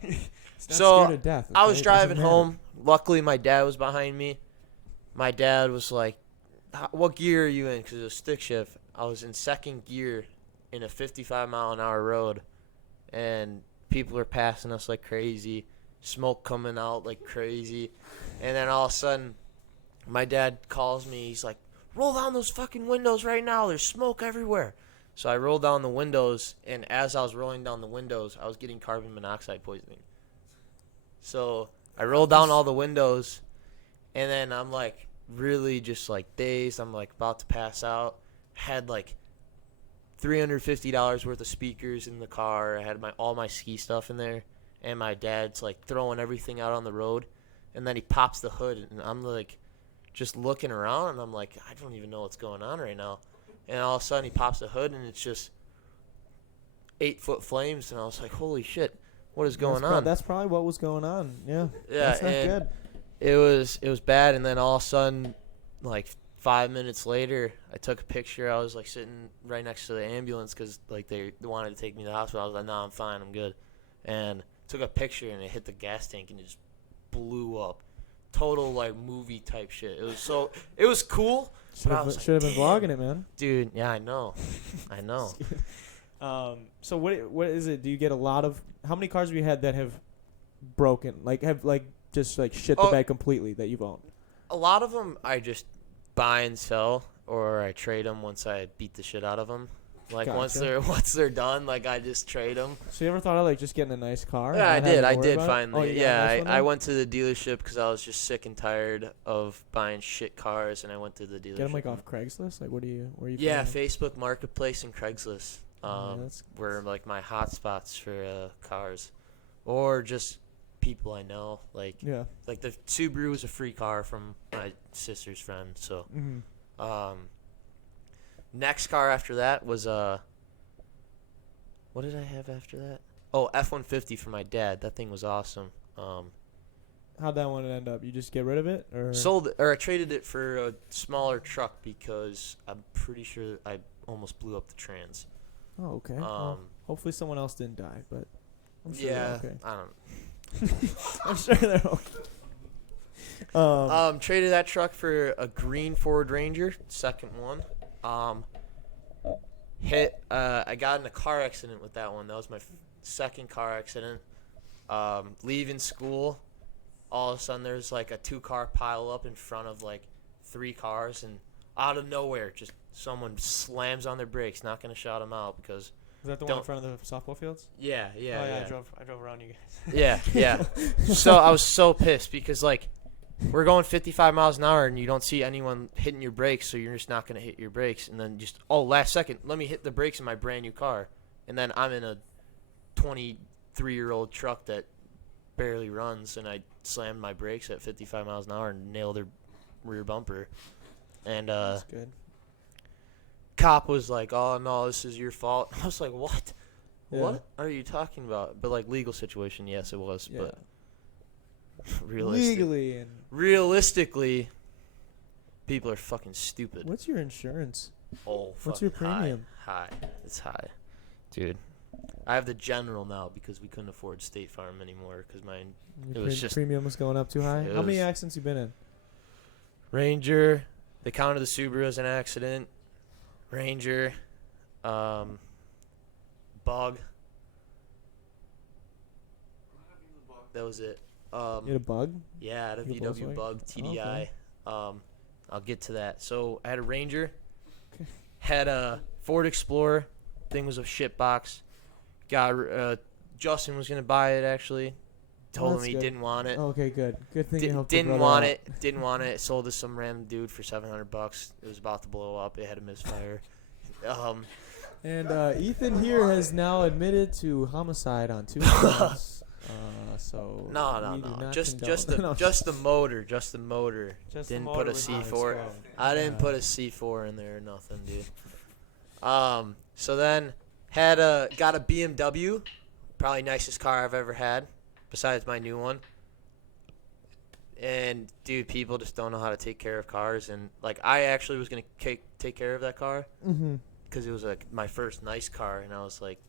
It's not So, scared of death, I okay? was It driving doesn't matter. home. Luckily, my dad was behind me. My dad was like, "What gear are you in?" Because it was stick shift. I was in second gear in a 55-mile-an-hour road, and people were passing us like crazy, smoke coming out like crazy, and then all of a sudden, my dad calls me. He's like, "Roll down those fucking windows right now. There's smoke everywhere." So I rolled down the windows, and as I was rolling down the windows, I was getting carbon monoxide poisoning. So I rolled down all the windows, and then I'm like really just like dazed. I'm like about to pass out. Had like $350 worth of speakers in the car. I had all my ski stuff in there, and my dad's like throwing everything out on the road, and then he pops the hood, and I'm like just looking around, and I'm like, I don't even know what's going on right now. And all of a sudden he pops the hood, and it's just 8-foot flames, and I was like, holy shit, what is going on? That's probably what was going on. Yeah. Yeah, That's not and good. it was bad. And then all of a sudden, like 5 minutes later, I took a picture. I was like sitting right next to the ambulance because like they wanted to take me to the hospital. I was like, no, I'm fine, I'm good. And took a picture, and it hit the gas tank and just blew up. Total like movie type shit. It was cool. But I was like, Should have been damn. vlogging it, man. Dude, yeah, I know. So what is it? Do you get a lot of? How many cars have you had that have broken? Like have like just like shit the Oh. bed completely that you've owned? A lot of them I just buy and sell, or I trade them once I beat the shit out of them. Like once Gotcha. they're done, like I just trade them. So you ever thought of like just getting a nice car? Yeah, and not having to I worry did about it? finally. Oh, you got a Yeah, nice one I now? went to the dealership because I was just sick and tired of buying shit cars, and I went to the dealership. Get them like off Craigslist. Like where are you? Yeah, finding Facebook Marketplace and Craigslist that's- were like my hot spots for cars, or just people I know. them? Yeah. Like the Subaru was a free car from my sister's friend. So Mm-hmm. next car after that was what did I have after that? Oh, F-150 for my dad. That thing was awesome. How'd that one end up? You just get rid of it, or Sold it, or I traded it for a smaller truck because I'm pretty sure I almost blew up the trans. Oh, okay. Well, hopefully someone else didn't die, but I'm sure Yeah, they're okay. I don't. I'm sure they're okay. Traded that truck for a green Ford Ranger, second one. I got in a car accident with that one. That was my second car accident. Leaving school, all of a sudden there's like a 2-car pile up in front of like 3 cars, and out of nowhere, just someone slams on their brakes. Not gonna shout them out because Is that the one in front of the softball fields? yeah. I drove around you guys. Yeah. So I was so pissed because like we're going 55 miles an hour and you don't see anyone hitting your brakes, so you're just not going to hit your brakes. And then just, last second, let me hit the brakes in my brand new car. And then I'm in a 23-year-old truck that barely runs, and I slammed my brakes at 55 miles an hour and nailed her rear bumper. And That's good. cop was like, oh, no, this is your fault. I was like, what? Yeah. What are you talking about? But like legal situation, yes, it was. Yeah. But realistically, people are fucking stupid. What's your insurance? Oh, What's your fucking high. premium? High. It's high. Dude. I have the General now because we couldn't afford State Farm anymore because mine Your it was just premium was going up too high. it How many was- accidents you been in? Ranger. They counted the Subaru as an accident. Ranger. Bug. That was it. You had a bug? Yeah, I had a You had a VW Volkswagen? Bug TDI. Okay. I'll get to that. So I had a Ranger, Okay. had a Ford Explorer. Thing was a shit box. Got Justin was gonna buy it actually. Told him that's he good. didn't want it. Okay, good. Good thing you helped your Didn't brother want out. it. Didn't want it. Sold to some random dude for $700. It was about to blow up. It had a misfire. And Ethan here has now admitted to homicide on 2 counts. So No. we do not Just condone- the No, just the motor. Just the motor. just the Didn't motor put a was not C4. exploded. I didn't put a C4 in there or nothing, dude. So then got a BMW, probably nicest car I've ever had. besides my new one. And dude, people just don't know how to take care of cars. And like, I actually was gonna take care of that car because it was like my first nice car, and I was like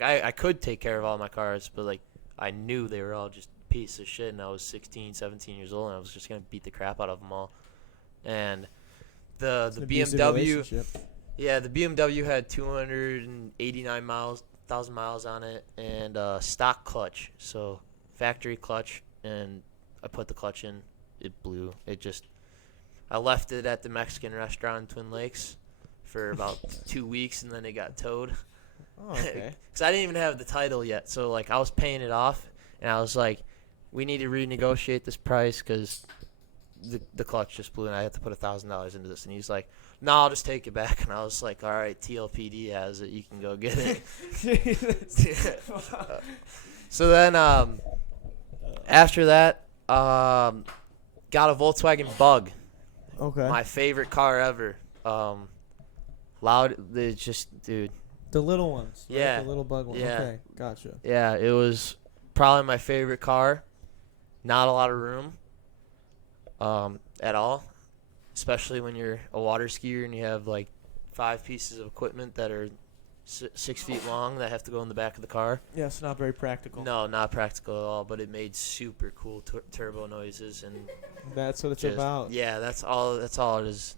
I could take care of all my cars, but like I knew they were all just pieces of shit, and I was 16, 17 years old, and I was just gonna beat the crap out of them all. And the BMW, yeah, the BMW had 289,000 miles on it, and stock clutch, so factory clutch, and I put the clutch in, it blew. I left it at the Mexican restaurant in Twin Lakes for about 2 weeks, and then it got towed. Oh, okay. Because I didn't even have the title yet, so like I was paying it off, and I was like, we need to renegotiate this price because the clutch just blew, and I had to put $1,000 into this. And he's like, no, I'll just take it back. And I was like, all right, TLPD has it. You can go get it. So then after that, got a Volkswagen Bug. Okay. My favorite car ever. Loud. It's just, dude. The little ones. Right? Yeah. The little bug one. Yeah. Okay. Gotcha. Yeah, it was probably my favorite car. Not a lot of room at all, especially when you're a water skier and you have like 5 pieces of equipment that are 6 feet long that have to go in the back of the car. Yeah, it's not very practical. No, not practical at all, but it made super cool turbo noises, and That's what it's just, about. yeah, that's all it is.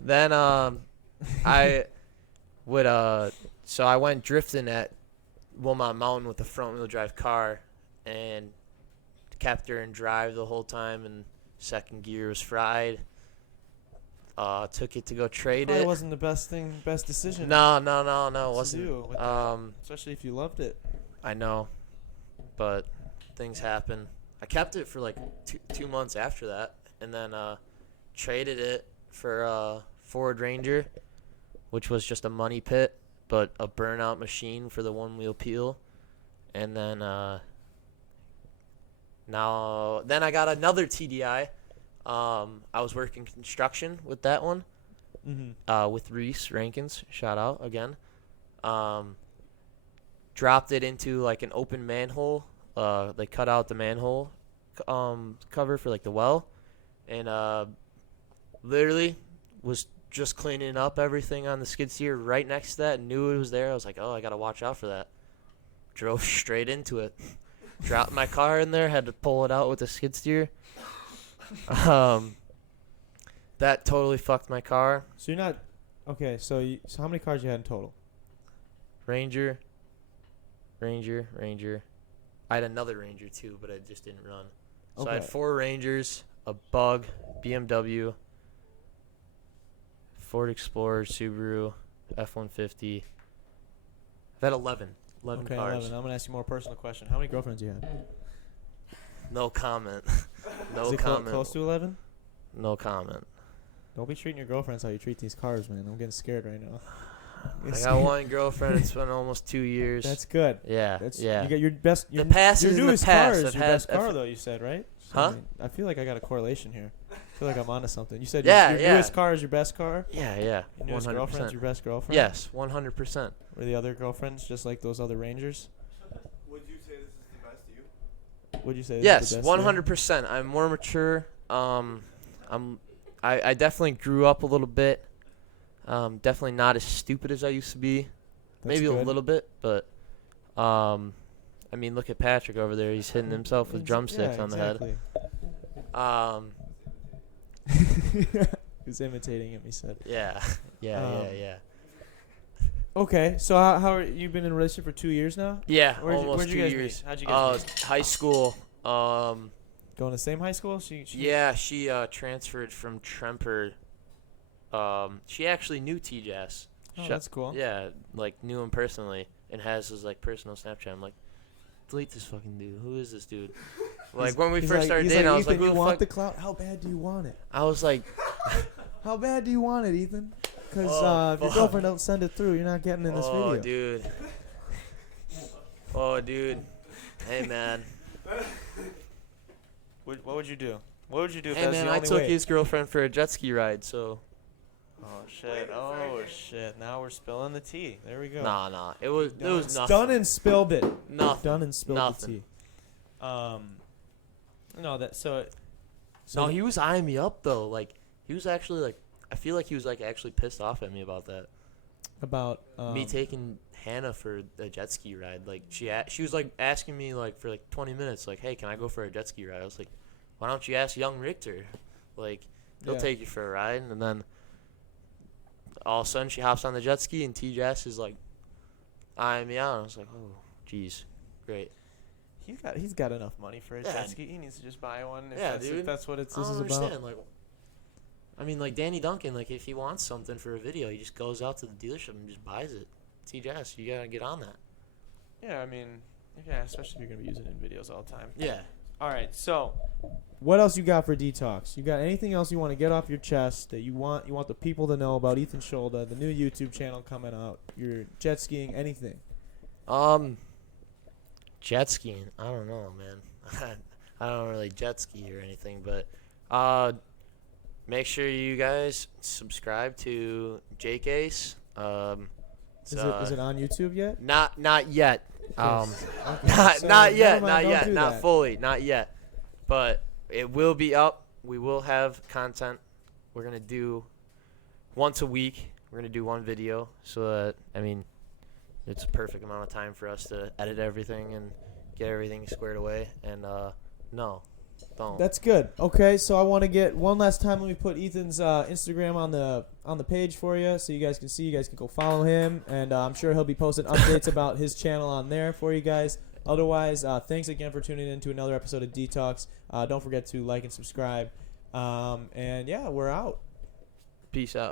Then I would so I went drifting at Wilmot Mountain with a front wheel drive car, and kept her in drive the whole time, and second gear was fried. Took it to go trade Probably it. wasn't the best decision. No, it to wasn't. do with that, especially if you loved it. I know, but things happen. I kept it for like 2 months after that, and then traded it for a Ford Ranger, which was just a money pit, but a burnout machine for the one-wheel peel. And then then I got another TDI. I was working construction with that one, with Reese Rankins. Shout out again. Dropped it into like an open manhole. They cut out the manhole cover for like the well, and literally was just cleaning up everything on the skid steer right next to that. Knew it was there. I was like, oh, I gotta watch out for that. Drove straight into it. Dropped my car in there. Had to pull it out with the skid steer. That totally fucked my car. So you're not okay. So how many cars you had in total? Ranger. I had another Ranger too, but it just didn't run. So I had 4 Rangers, a Bug, BMW, Ford Explorer, Subaru, F-150. I've had 11 Okay, cars. 11. I'm gonna ask you a more personal question. How many girlfriends you had? No comment. No Is it comment. close to 11? No comment. Don't be treating your girlfriends how you treat these cars, man. I'm getting scared right now. I got one girlfriend. It's been almost 2 years. That's good. Yeah. You got your best. The past your is in the newest past. car is I've your had- best car, I've- though. You said, right? So, Huh? I feel like I got a correlation here. I feel like I'm onto something. You said Yeah, your yeah. newest car is your best car. Yeah. Your newest 100%. girlfriend's your best girlfriend. Yes, 100%. Were the other girlfriends just like those other Rangers? Would you say this is the best to you? Would you say? This Yes, is the best 100%. I'm more mature. I definitely grew up a little bit. Definitely not as stupid as I used to be. That's Maybe a good. little bit, but I mean, look at Patrick over there. He's hitting himself with drumsticks on the head. He's imitating him. He said. Yeah. Okay, so how are you been in a relationship for 2 years now? Yeah, Where'd almost you 2 guys years. meet? How'd you guys meet? High school. Going to the same high school? She Yeah, she transferred from Tremper. She actually knew TJS. Oh, that's cool. Yeah, like knew him personally and has his like personal Snapchat. I'm like, delete this fucking dude. Who is this dude? Like when we first started dating, I was like, Ethan, who you the want fuck? the clout? How bad do you want it? I was like, How bad do you want it, Ethan? Because Oh, if your fuck. girlfriend don't send it through, you're not getting in this oh video. dude. Oh dude. Hey man. What would you do? What would you do if Hey that was man, the I only took way? his girlfriend for a jet ski ride, so. Oh shit! Oh shit! Now we're spilling the tea. There we go. Nah. It was nothing. Done and spilled it. Nothing. Done and spilled Nothing. the tea. No, that so. No, he was eyeing me up though. Like he was actually like, I feel like he was like actually pissed off at me about that. About Me taking Hannah for a jet ski ride. Like she was like asking me like for like 20 minutes. Like, hey, can I go for a jet ski ride? I was like, why don't you ask young Richter? Like, he'll Yeah. take you for a ride. And then all of a sudden she hops on the jet ski and TJS is like eyeing me out. I was like, oh, geez, great. He's got enough money for a Yeah. jet ski. He needs to just buy one. If Yeah, that's, dude. If that's what this I don't is understand. about. Like, I mean, like Danny Duncan, like if he wants something for a video, he just goes out to the dealership and just buys it. TJS, you gotta get on that. Yeah, I mean, yeah, especially if you're gonna be using it in videos all the time. Yeah. All right, so what else you got for detox? You got anything else you want to get off your chest that you want the people to know about Ethan Shulda, the new YouTube channel coming out, your jet skiing, anything? Jet skiing. I don't know, man. I don't really jet ski or anything, but make sure you guys subscribe to Jake Ace. Is it on YouTube yet? Not yet. Yes. Okay, Not so not yet, never mind, not don't yet, do not that. fully, not yet. But it will be up. We will have content. We're gonna do once a week. We're gonna do one video, so that it's a perfect amount of time for us to edit everything and get everything squared away. And no, don't. That's good. Okay, so I want to get one last time. Let me put Ethan's Instagram on the page for you, so you guys can see. You guys can go follow him, and I'm sure he'll be posting updates about his channel on there for you guys. Otherwise, thanks again for tuning in to another episode of Detox. Don't forget to like and subscribe. And yeah, we're out. Peace out.